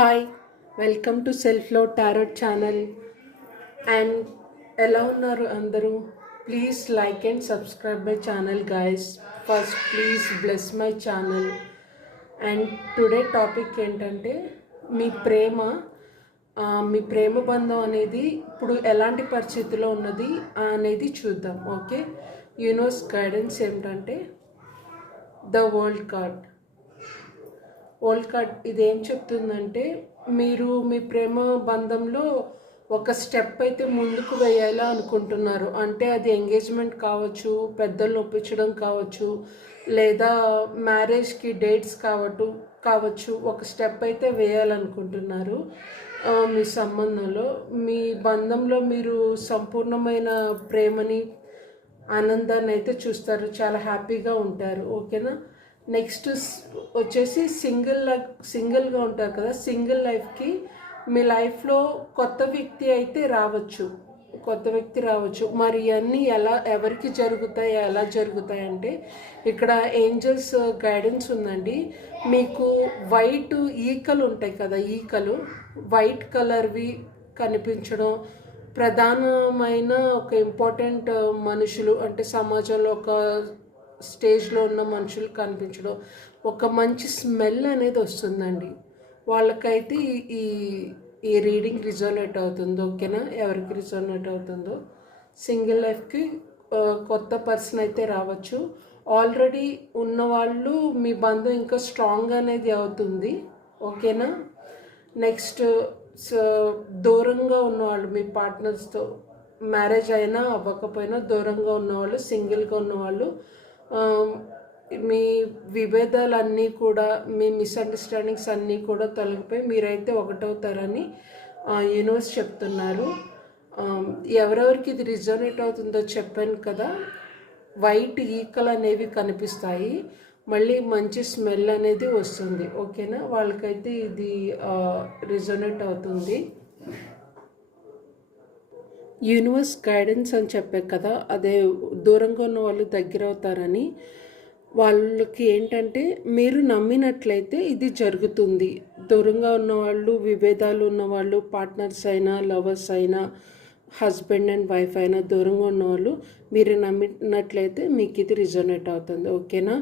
Hi, welcome to self love tarot channel. And ఎలా ఉన్నారు అందరూ? Please like and subscribe my channel guys. First please bless my channel. And today topic ఏంటంటే మీ ప్రేమ బంధం అనేది ఇప్పుడు ఎలాంటి పరిస్థితిలో ఉన్నది అనేది చూద్దాం. ఓకే, యూనివర్స్ గైడెన్స్ ఏంటంటే ద వరల్డ్ కార్డ్ ఇదేం చెప్తుందంటే మీరు మీ ప్రేమ బంధంలో ఒక స్టెప్ అయితే ముందుకు వేయాలా అనుకుంటున్నారు. అంటే అది ఎంగేజ్మెంట్ కావచ్చు, పెద్దలు ఒప్పించడం కావచ్చు, లేదా మ్యారేజ్కి డేట్స్ కావచ్చు. ఒక స్టెప్ అయితే వేయాలనుకుంటున్నారు. మీ సంబంధంలో, మీ బంధంలో మీరు సంపూర్ణమైన ప్రేమని, ఆనందాన్ని అయితే చూస్తారు. చాలా హ్యాపీగా ఉంటారు. ఓకేనా? నెక్స్ట్ వచ్చేసి సింగిల్గా ఉంటారు కదా. సింగిల్ లైఫ్కి మీ లైఫ్లో కొత్త వ్యక్తి రావచ్చు. మరి ఇవన్నీ ఎవరికి జరుగుతాయి, ఎలా జరుగుతాయి అంటే ఇక్కడ ఏంజల్స్ గైడెన్స్ ఉందండి. మీకు వైట్ ఈకలు ఉంటాయి కదా, వైట్ కలర్వి కనిపించడం, ప్రధానమైన ఒక ఇంపార్టెంట్ మనుషులు అంటే సమాజంలో ఒక స్టేజ్లో ఉన్న మనుషులు కనిపించడం, ఒక మంచి స్మెల్ అనేది వస్తుందండి. వాళ్ళకైతే ఈ రీడింగ్ రిజోనేట్ అవుతుందో. ఓకేనా? ఎవరికి రిజోనేట్ అవుతుందో. సింగిల్ లైఫ్కి కొత్త పర్సన్ అయితే రావచ్చు. ఆల్రెడీ ఉన్నవాళ్ళు మీ బంధం ఇంకా స్ట్రాంగ్ అనేది అవుతుంది. ఓకేనా? నెక్స్ట్ దూరంగా ఉన్నవాళ్ళు, మీ పార్ట్నర్స్తో మ్యారేజ్ అయినా అవ్వకపోయినా దూరంగా ఉన్నవాళ్ళు, సింగిల్గా ఉన్నవాళ్ళు, మీ విభేదాలన్నీ కూడా, మీ మిస్అండర్స్టాండింగ్స్ అన్నీ కూడా తొలగిపోయి మీరైతే ఒకటవుతారని యూనివర్స్ చెప్తున్నారు. ఎవరెవరికి ఇది రిజోనేట్ అవుతుందో చెప్పాను కదా. వైట్ ఈకలు అనేవి కనిపిస్తాయి, మళ్ళీ మంచి స్మెల్ అనేది వస్తుంది. ఓకేనా? వాళ్ళకైతే ఇది రిజోనేట్ అవుతుంది. యూనివర్స్ గైడెన్స్ అని చెప్పే కదా, అదే దూరంగా ఉన్న వాళ్ళు దగ్గర అవుతారని. వాళ్ళకి ఏంటంటే మీరు నమ్మినట్లయితే ఇది జరుగుతుంది. దూరంగా ఉన్నవాళ్ళు, విభేదాలు ఉన్నవాళ్ళు, పార్ట్నర్స్ అయినా, లవర్స్ అయినా, హస్బెండ్ అండ్ వైఫ్ అయినా, దూరంగా ఉన్నవాళ్ళు మీరు నమ్మినట్లయితే మీకు ఇది రిజోనేట్ అవుతుంది. ఓకేనా?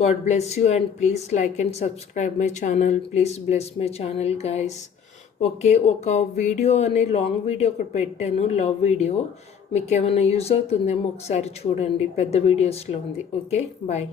God bless you and please like and subscribe my channel. Please bless my channel guys. Okay, ఒక వీడియో లాంగ్ వీడియో ఒకటి పెట్టాను, లవ్ వీడియో. మీకు ఏమైనా యూజ్ అవుతుందేమో ఒకసారి చూడండి, పెద్ద వీడియోస్లో ఉంది. Okay, bye.